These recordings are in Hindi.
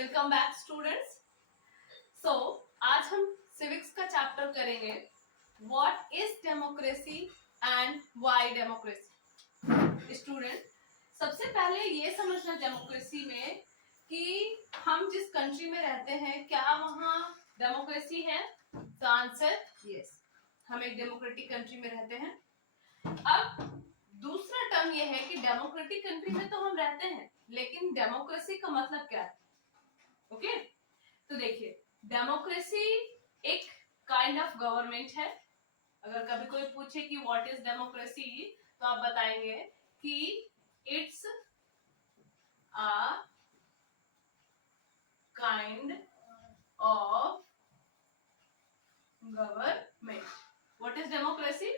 Welcome back students. सो आज हम सिविक्स का चैप्टर करेंगे what is democracy and why democracy. Student, सबसे पहले ये समझना डेमोक्रेसी में कि हम जिस कंट्री में रहते हैं क्या वहाँ डेमोक्रेसी है। तो आंसर यस, हम एक डेमोक्रेटिक कंट्री में रहते हैं। अब दूसरा टर्म ये है कि डेमोक्रेटिक कंट्री में तो हम रहते हैं, लेकिन डेमोक्रेसी का मतलब क्या है। ओके तो देखिए, डेमोक्रेसी एक काइंड ऑफ गवर्नमेंट है। अगर कभी कोई पूछे कि व्हाट इज डेमोक्रेसी, तो आप बताएंगे कि it's a kind of government. What is democracy?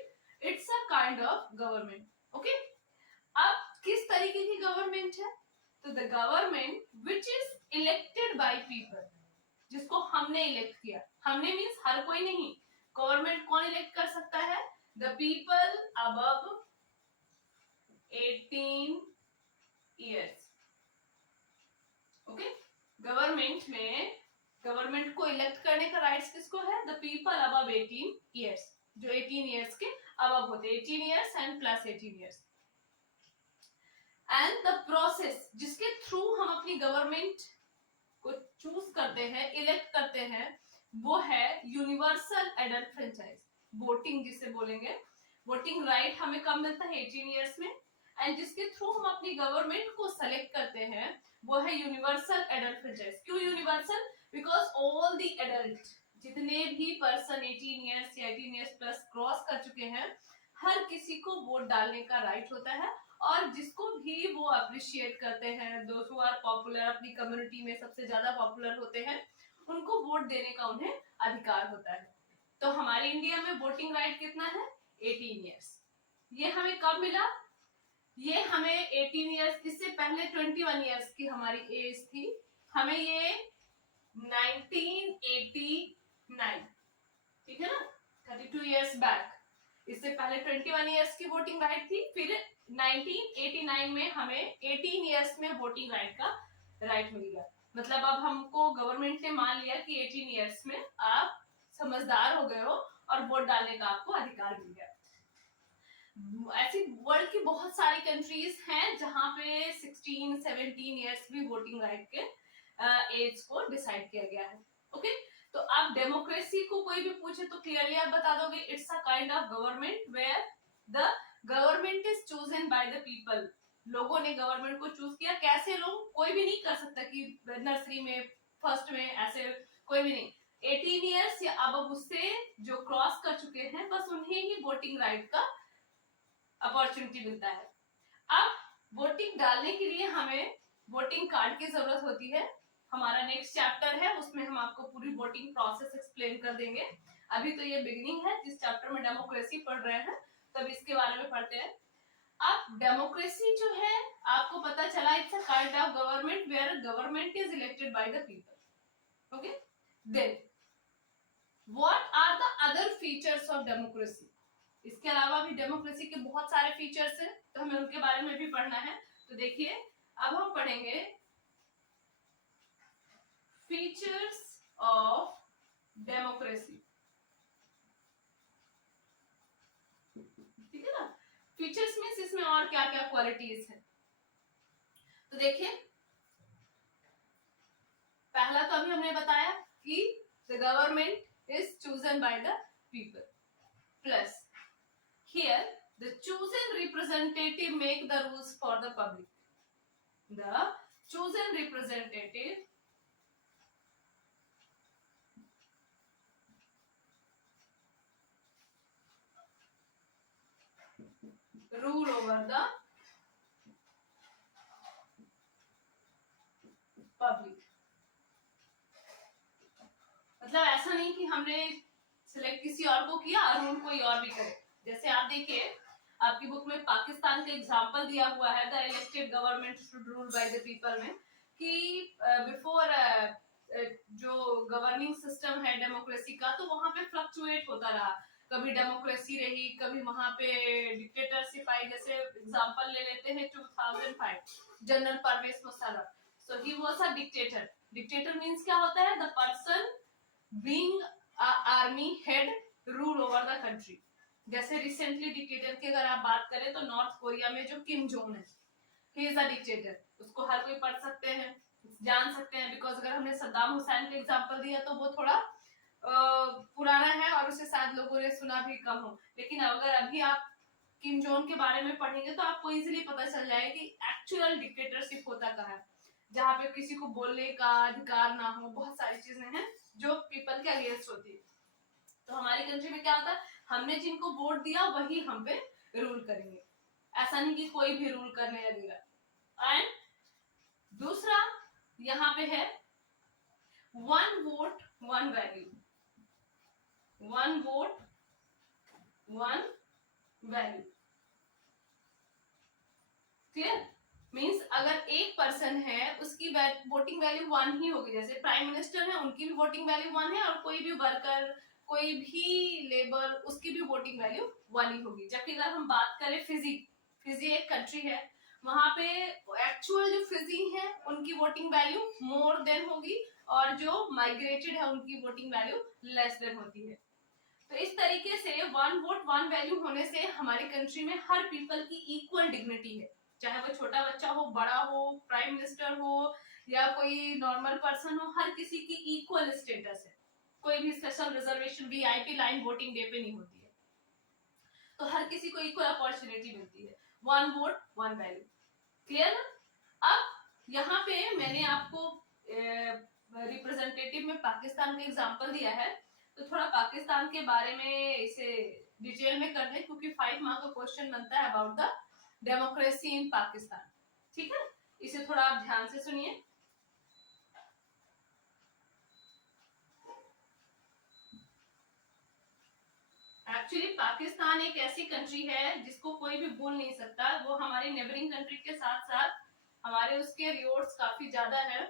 It's a kind of government. Okay, अब किस तरीके की गवर्नमेंट है? तो the government which is elected by people, जिसको हमने इलेक्ट किया। हमने मीन्स हर कोई नहीं। गवर्नमेंट कौन इलेक्ट कर सकता है? The people above 18 years. Okay, government को इलेक्ट करने का राइट्स किसको है? द पीपल अबव 18 ईयर्स, जो 18 ईयर्स के अबव होते, 18 years and plus 18 years. And the process जिसके थ्रू हम अपनी गवर्नमेंट को चूज करते हैं, इलेक्ट करते हैं, वो है यूनिवर्सल एडल्ट फ्रेंचाइज, वोटिंग जिसे बोलेंगे। वोटिंग राइट हमें कब मिलता है? 18 ईयर्स में। एंड जिसके थ्रू हम अपनी गवर्नमेंट को सेलेक्ट करते हैं वो है यूनिवर्सल एडल्ट फ्रेंचाइज। क्यों universal? Because all the adult, जितने भी पर्सन 18 ईयर्स या 18 ईयर्स प्लस क्रॉस कर चुके हैं, हर किसी को वोट डालने का राइट होता है। और जिसको भी वो अप्रिशिएट करते हैं, दोस्त हु आर पॉपुलर, अपनी कम्युनिटी में सबसे ज्यादा पॉपुलर होते हैं, उनको वोट देने का उन्हें अधिकार होता है। तो हमारे इंडिया में वोटिंग राइट कितना है? 18 ईयर्स। ये हमें कब मिला? ये हमें 18 ईयर्स, इससे पहले 21 ईयर्स की हमारी एज थी। हमें ये 1989, ठीक है ना, 32 ईयर्स बैक। इससे पहले 21 ईयर्स की वोटिंग राइट थी, फिर 1989 में हमें 18 ईयर्स में वोटिंग राइट का राइट मिल गया। मतलब अब हमको गवर्नमेंट ने मान लिया कि 18 ईयर्स में आप समझदार हो गए हो और वोट डालने का आपको अधिकार मिल गया। ऐसी वर्ल्ड की बहुत सारी कंट्रीज हैं जहां पे 16, 17 ईयर्स भी वोटिंग राइट के एज को डिसाइड किया गया है। ओके, तो आप डेमोक्रेसी को कोई भी पूछे तो क्लियरली आप बता दोगे it's a kind of government where the government is chosen by the people. लोगों ने गवर्नमेंट को चूज किया। कैसे लोग? कोई भी नहीं कर सकता कि नर्सरी में, फर्स्ट में, ऐसे कोई भी नहीं। 18 ईयर्स या अब उससे जो क्रॉस कर चुके हैं, बस उन्हें ही वोटिंग राइट का अपॉर्चुनिटी मिलता है। अब वोटिंग डालने के लिए हमें वोटिंग कार्ड की जरूरत होती है। हमारा नेक्स्ट चैप्टर है, उसमें हम आपको पूरी वोटिंग प्रोसेस एक्सप्लेन कर देंगे। अभी तो ये बिगिनिंग है, जिस चैप्टर में डेमोक्रेसी पढ़ रहे हैं तब इसके बारे में पढ़ते हैं। अब डेमोक्रेसी जो है, आपको पता चला it's a kind of government where government is elected by the people. Okay, then what are the other features of democracy? इसके अलावा भी डेमोक्रेसी के बहुत सारे फीचर्स हैं, तो हमें उनके बारे में भी पढ़ना है। तो देखिए, अब हम पढ़ेंगे फीचर्स ऑफ डेमोक्रेसी। ठीक है ना? फीचर्स मींस इसमें और क्या क्या क्वालिटीज हैं। तो देखिए, पहला तो अभी हमने बताया कि the government is chosen by the people, plus here the chosen representative make the rules for the public. The chosen representative rule over the public. मतलब ऐसा नहीं कि हमने सिलेक्ट किसी और को किया और रूल कोई और भी करे। जैसे आप देखिए, आपकी बुक में पाकिस्तान का एग्जांपल दिया हुआ है, the elected government should rule by the people में, कि बिफोर जो गवर्निंग सिस्टम है डेमोक्रेसी का, तो वहां पे फ्लक्चुएट होता रहा। कभी डेमोक्रेसी रही, कभी वहां पे डिक्टेटरशिप आई। जैसे एग्जांपल ले लेते हैं 2005, general Parvez Musharraf. So he was a dictator. Dictator means क्या होता है? The person being a army head rule over the country. जैसे रिसेंटली डिक्टेटर की अगर आप बात करें तो नॉर्थ कोरिया में जो किम जोंग है, ही इज अ डिक्टेटर. उसको हर कोई पढ़ सकते हैं, जान सकते हैं, बिकॉज अगर हमने सद्दाम हुसैन का एग्जांपल दिया तो वो थोड़ा पुराना है और उसे शायद लोगों ने सुना भी कम हो. लेकिन अगर अभी आप किम जोंग के बारे में पढ़ेंगे तो आपको इजीली पता चल जाएगा कि एक्चुअल डिक्टेटरशिप होता कहाँ है, जहाँ पे किसी को बोलने का अधिकार ना हो. बहुत सारी चीजें हैं जो पीपल के अगेंस्ट होती है. तो हमारी कंट्री में क्या होता है, हमने जिनको वोट दिया वही हम पे रूल करेंगे. ऐसा नहीं कि कोई भी रूल करने लगेगा. एंड दूसरा यहाँ पे है one vote one value. One vote one value. Clear? Means अगर एक पर्सन है उसकी वोटिंग वैल्यू वन ही होगी. जैसे प्राइम मिनिस्टर है, उनकी भी वोटिंग वैल्यू वन है, और कोई भी वर्कर, कोई भी लेबर, उसकी भी वोटिंग वैल्यू वन ही होगी. जबकि अगर हम बात करें फिजी, फिजी एक कंट्री है, वहां पे एक्चुअल जो फिजी है उनकी वोटिंग वैल्यू मोर देन होगी, और जो माइग्रेटेड है उनकी वोटिंग वैल्यू लेस देन होती है. तो इस तरीके से वन वोट वन वैल्यू होने से हमारी कंट्री में हर पीपल की इक्वल डिग्निटी है. चाहे वो छोटा बच्चा हो, बड़ा हो, प्राइम मिनिस्टर हो या कोई नॉर्मल पर्सन हो, हर किसी की इक्वल स्टेटस है. कोई भी special reservation VIP line voting day पे नहीं होती है. तो हर किसी को इक्वल अपॉर्चुनिटी मिलती है. One vote one value. Clear ना? अब यहाँ पे मैंने आपको रिप्रेजेंटेटिव में पाकिस्तान का एग्जांपल दिया है, तो थोड़ा पाकिस्तान के बारे में इसे डिटेल में कर दें, क्योंकि 5 मार्क का क्वेश्चन बनता है about the democracy in Pakistan. ठीक है, इसे थोड़ा आप ध्यान से सुनिए. एक्चुअली पाकिस्तान एक ऐसी कंट्री है जिसको कोई भी भूल नहीं सकता. वो हमारे नेबरिंग कंट्री के साथ साथ हमारे उसके रिवॉर्ड्स काफी ज्यादा है,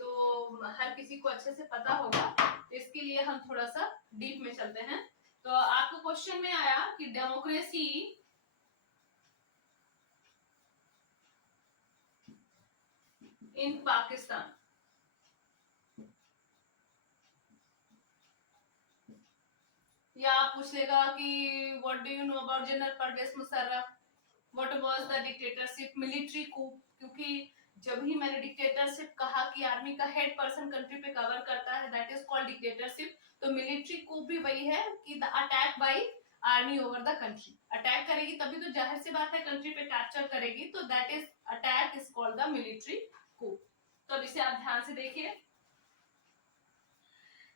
तो हर किसी को अच्छे से पता होगा. तो इसके लिए हम थोड़ा सा डीप में चलते हैं. तो आपको क्वेश्चन में आया कि डेमोक्रेसी इन पाकिस्तान. या आप पूछ लेगा कि what do you know about general Parvez Musharraf, what was the dictatorship, military coup. क्योंकि जब ही मैंने डिक्टेटरशिप कहा कि आर्मी का हेड पर्सन कंट्री पे कवर करता है, दैट इज कॉल्ड डिक्टेटरशिप. तो मिलिट्री कूप भी वही है कि the attack by army over the country. Attack करेगी तभी तो जाहिर सी बात है कंट्री पे कैप्चर करेगी, तो that is attack is called the military coup. तो अब इसे आप ध्यान से देखिए.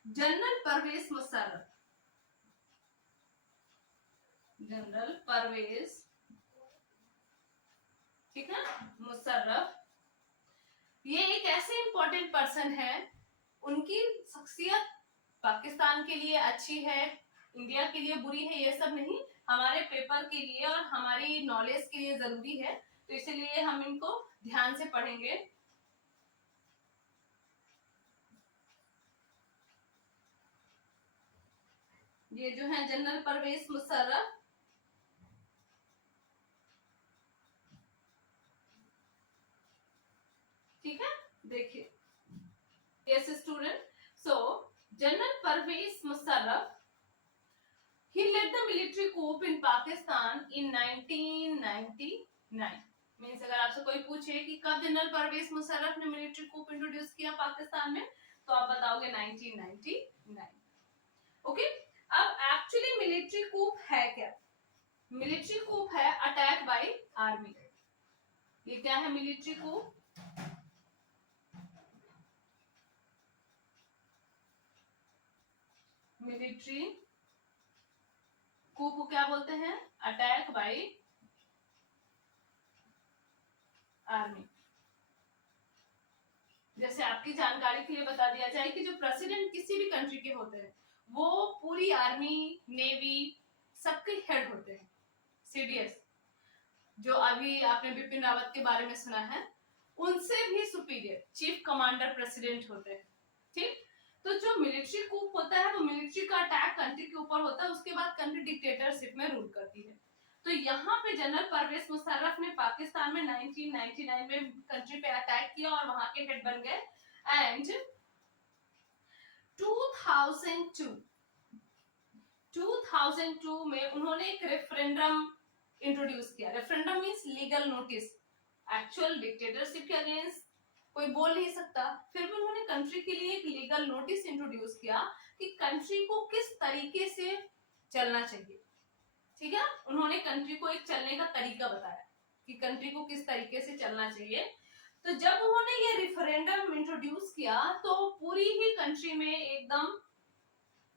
जनरल परवेज मुशर्रफ, जनरल परवेज, ठीक है, मुशर्रफ, ये एक ऐसे इंपॉर्टेंट पर्सन है, उनकी शख्सियत पाकिस्तान के लिए अच्छी है, इंडिया के लिए बुरी है, ये सब नहीं, हमारे पेपर के लिए और हमारी नॉलेज के लिए जरूरी है. तो इसलिए हम इनको ध्यान से पढ़ेंगे. ये जो है जनरल परवेज मुशर्रफ, ठीक है. देखिए, yes student, so general Parvez Musharraf, he led the military coup in Pakistan in 1999. Means अगर आपसे कोई पूछे कि कब जनरल परवेज मुशर्रफ ने मिलिट्री कूप इंट्रोड्यूस किया पाकिस्तान में, तो आप बताओगे 1999. ओके. अब एक्चुअली मिलिट्री कूप है क्या? मिलिट्री कूप है अटैक बाय आर्मी. ये क्या है मिलिट्री कूप? मिलिट्री कूप को क्या बोलते हैं? Attack by army. जैसे आपकी जानकारी के लिए बता दिया जाए कि जो प्रेसिडेंट किसी भी कंट्री के होते हैं वो पूरी आर्मी, नेवी, सबके हेड होते हैं. सीडीएस, जो अभी आपने बिपिन रावत के बारे में सुना है, उनसे भी सुपीरियर चीफ कमांडर प्रेसिडेंट होते हैं. ठीक. तो जो मिलिट्री कूप होता है वो मिलिट्री का अटैक कंट्री के ऊपर होता है, उसके बाद कंट्री डिक्टेटरशिप में रूल करती है. तो यहाँ पे जनरल परवेज मुशर्रफ ने पाकिस्तान में 1999 में कंट्री पे अटैक किया और वहां के हेड बन गए। एंड 2002 में उन्होंने एक रेफरेंडम इंट्रोड्यूस किया। Referendum means legal notice. Actual dictatorship के अगेंस्ट कोई बोल नहीं सकता, फिर भी उन्होंने कंट्री के लिए एक लीगल नोटिस इंट्रोड्यूस किया कि कंट्री को किस तरीके से चलना चाहिए। ठीक है, उन्होंने कंट्री को एक चलने का तरीका बताया कि कंट्री को किस तरीके से चलना चाहिए। तो जब उन्होंने ये रेफरेंडम इंट्रोड्यूस किया तो पूरी ही कंट्री में एकदम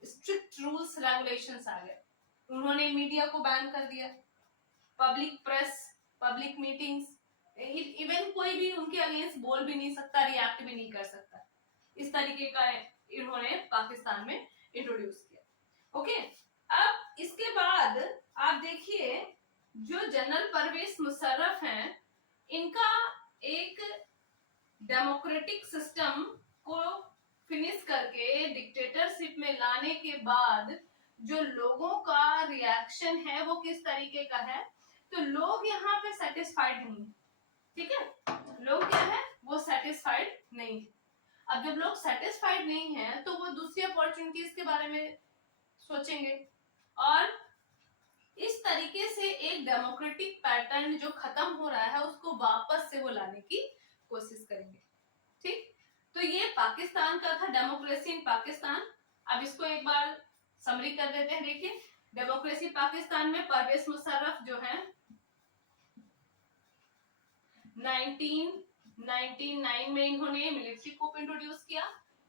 स्ट्रिक्ट रूल्स रेगुलेशंस आ गए। उन्होंने मीडिया को बैन कर दिया, public press, public meetings, even कोई भी उनके अगेंस्ट बोल भी नहीं सकता, रिएक्ट भी नहीं कर सकता। इस तरीके का इन्होंने पाकिस्तान में इंट्रोड्यूस किया। ओके, अब इसके बाद आप देखिए जो जनरल परवेज मुशर्रफ हैं, इनका एक डेमोक्रेटिक सिस्टम को फिनिश करके डिक्टेटरशिप में लाने के बाद जो लोगों का रिएक्शन है वो किस तरीके का है, तो लोग यहाँ पे सेटिस्फाइड नहीं है। ठीक है, लोग क्या है, वो सेटिस्फाइड नहीं है। अब जब लोग सेटिस्फाइड नहीं है तो वो दूसरी अपॉर्चुनिटीज के बारे में सोचेंगे और इस तरीके से एक डेमोक्रेटिक पैटर्न जो खत्म हो रहा है उसको वापस से वो लाने की कोशिश करेंगे। ठीक, तो ये पाकिस्तान का था, डेमोक्रेसी इन पाकिस्तान। अब इसको एक बार समरी कर देते हैं। देखिए, डेमोक्रेसी पाकिस्तान में परवेज मुशर्रफ जो है 1999 में इन्होंने मिलिट्री coup इंट्रोड्यूस किया।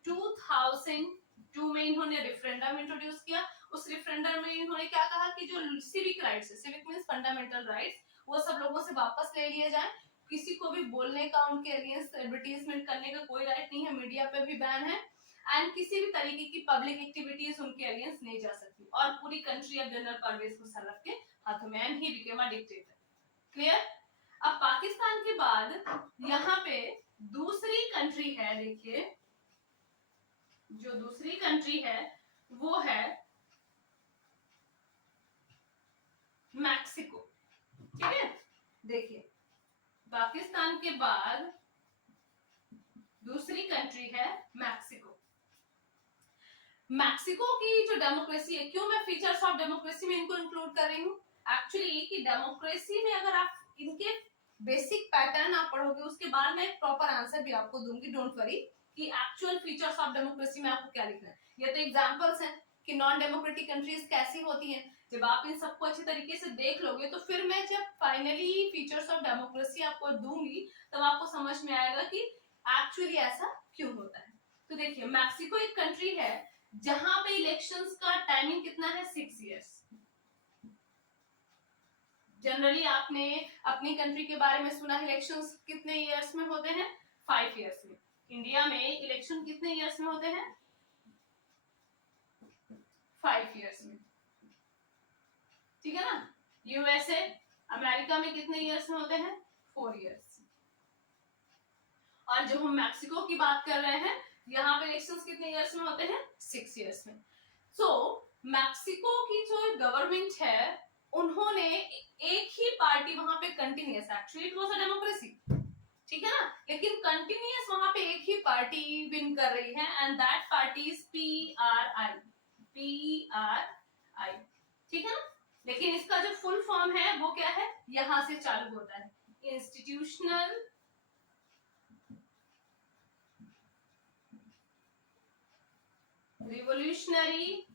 2002 में इन्होंने रेफरेंडम इंट्रोड्यूस किया। उस रेफरेंडम में इन्होंने क्या कहा कि जो सिविक राइट्स है, सिविक मींस फंडामेंटल राइट्स, वो सब लोगों से वापस ले लिए जाए। किसी को भी बोलने का, उनके अगेंस्ट एडवर्टीजमेंट करने का कोई राइट नहीं है, मीडिया पे भी बैन है, एंड किसी भी तरीके की पब्लिक एक्टिविटीज उनके अगेंस्ट नहीं जा सकती। और पूरी कंट्री अब जनरल परवेज मुशर्रफ के हाथों में, and he became a dictator. Clear? अब पाकिस्तान के बाद यहाँ पे दूसरी कंट्री है। देखिए, जो दूसरी कंट्री है वो है मैक्सिको। ठीक है, देखिए पाकिस्तान के बाद दूसरी कंट्री है मैक्सिको। मैक्सिको की जो डेमोक्रेसी है, क्यों मैं फीचर्स ऑफ डेमोक्रेसी में इनको इंक्लूड कर रही हूँ, एक्चुअली कि डेमोक्रेसी में अगर आप इनके बेसिक पैटर्न आप पढ़ोगे उसके बाद मैं एक प्रॉपर आंसर भी आपको दूंगी, डोंट वरी, कि एक्चुअल फीचर्स ऑफ डेमोक्रेसी में आपको क्या लिखना है। ये तो एग्जांपल्स हैं कि नॉन डेमोक्रेटिक कंट्रीज कैसी होती हैं। जब आप इन सबको अच्छी तरीके से देख लोगे तो फिर मैं जब फाइनली फीचर्स ऑफ डेमोक्रेसी आपको दूंगी तब आपको समझ में आएगा कि एक्चुअली ऐसा क्यों होता है। तो देखिए, मैक्सिको एक कंट्री है जहां पे इलेक्शंस का टाइमिंग कितना है, 6 इयर्स। जनरली आपने अपनी कंट्री के बारे में सुना है इलेक्शंस कितने इयर्स में होते हैं, 5 इयर्स में। इंडिया में इलेक्शन कितने इयर्स में होते हैं, 5 इयर्स में। ठीक है ना? यूएसए, अमेरिका में कितने इयर्स में होते हैं, 4 इयर्स। और जब हम मैक्सिको की बात कर रहे हैं, यहाँ पे इलेक्शंस कितने इयर्स में होते हैं, 6 इयर्स में। सो मैक्सिको की जो गवर्नमेंट है उन्होंने एक ही पार्टी वहां पे continuous, actually it was a democracy, ठीक है ना, लेकिन कंटिन्यूअस वहां पे एक ही पार्टी विन कर रही है, and that party is PRI। ठीक है ना? लेकिन इसका जो फुल फॉर्म है वो क्या है, यहां से चालू होता है, इंस्टीट्यूशनल रिवोल्यूशनरी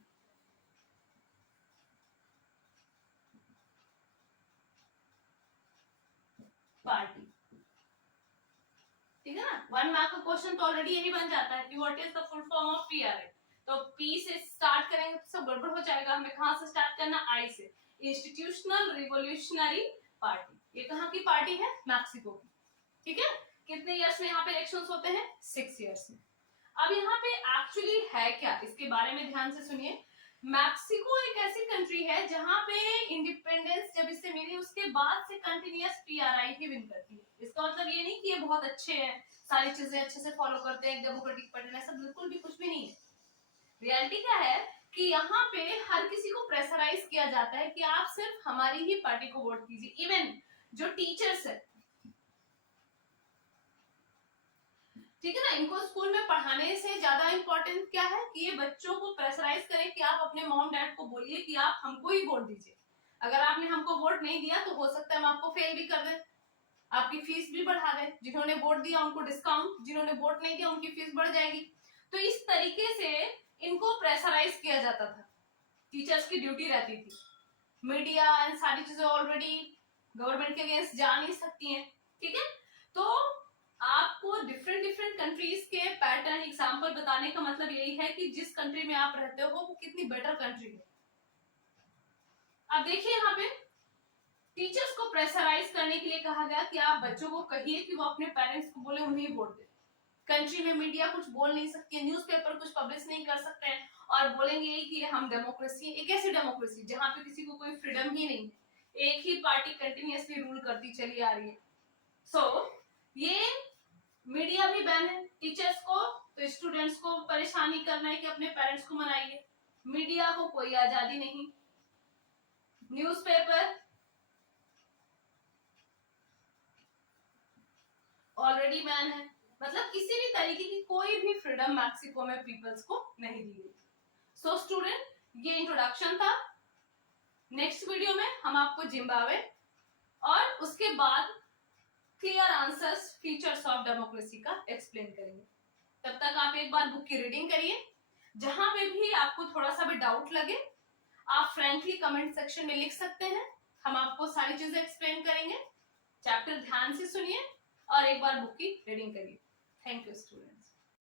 पार्टी। ठीक है ना? 1 मार्क का क्वेश्चन तो ऑलरेडी यही बन जाता है कि what is the full form of PRI। तो P से स्टार्ट करेंगे तो सब गड़बड़ हो जाएगा, हमें कहां से स्टार्ट करना, I से, इंस्टीट्यूशनल रिवोल्यूशनरी पार्टी। ये कहां की पार्टी है, मैक्सिको की। ठीक है, कितने इयर्स में यहाँ पे इलेक्शंस होते हैं, 6 इयर्स में। अब यहाँ पे एक्चुअली है क्या, इसके बारे में ध्यान से सुनिए। मैक्सिको एक ऐसी कंट्री है जहां पे इंडिपेंडेंस जब इससे मिली उसके बाद से कंटिन्यूअस PRI ही विन करती है। इसका मतलब ये नहीं कि ये बहुत अच्छे हैं, सारी चीजें अच्छे से फॉलो करते हैं, डेमोक्रेटिक पैटर्न, ऐसा बिल्कुल भी कुछ भी नहीं है। रियलिटी क्या है कि यहाँ पे हर किसी को प्रेशराइज किया जाता है कि आप सिर्फ हमारी ही पार्टी को वोट कीजिए। इवन जो टीचर्स है, ठीक है ना, इनको स्कूल में पढ़ाने से ज्यादा इंपॉर्टेंट क्या है कि ये बच्चों को प्रेशराइज करें कि आप अपने मॉम डैड को बोलिए कि आप हमको ही वोट दीजिए। अगर आपने हमको वोट नहीं दिया तो हो सकता है हम आपको फेल भी कर दें, आपकी फीस भी बढ़ा दें। जिन्होंने वोट दिया उनको डिस्काउंट, जिन्होंने वोट नहीं दिया उनकी फीस बढ़ जाएगी। तो इस तरीके से इनको प्रेशराइज किया जाता था, टीचर्स की ड्यूटी रहती थी। मीडिया एंड सारी चीजें ऑलरेडी गवर्नमेंट के अगेंस्ट जा नहीं सकती हैं, ठीक है। तो आपको डिफरेंट डिफरेंट कंट्रीज के पैटर्न एग्जांपल बताने का मतलब यही है कि जिस कंट्री में आप रहते हो वो कितनी बेटर कंट्री है। अब देखिए यहाँ पे टीचर्स को प्रेशराइज करने के लिए कहा गया कि आप बच्चों को कहिए कि वो अपने पेरेंट्स को बोले उन्हें वोट दे। कंट्री में मीडिया कुछ बोल नहीं सकती है, न्यूज़पेपर कुछ पब्लिश नहीं कर सकते हैं और बोलेंगे कि हम डेमोक्रेसी, एक ऐसी डेमोक्रेसी जहां पे किसी को कोई फ्रीडम ही नहीं है, एक ही पार्टी कंटिन्यूअसली रूल करती चली आ रही है। सो ये मीडिया भी बैन है टीचर्स को, तो स्टूडेंट्स को परेशानी करना है कि अपने पेरेंट्स को मनाइए। मीडिया को कोई आजादी नहीं, न्यूज़पेपर ऑलरेडी बैन है, मतलब किसी भी तरीके की कोई भी फ्रीडम मैक्सिको में पीपल्स को नहीं दी गई। सो स्टूडेंट, ये इंट्रोडक्शन था। नेक्स्ट वीडियो में हम आपको जिम्बाब्वे और उसके बाद clear answers features of democracy का एक्सप्लेन करेंगे। तब तक आप एक बार बुक की रीडिंग करिए। जहां पे भी आपको थोड़ा सा भी डाउट लगे आप फ्रेंकली कमेंट सेक्शन में लिख सकते हैं, हम आपको सारी चीजें एक्सप्लेन करेंगे। चैप्टर ध्यान से सुनिए और एक बार बुक की रीडिंग करिए। Thank you student.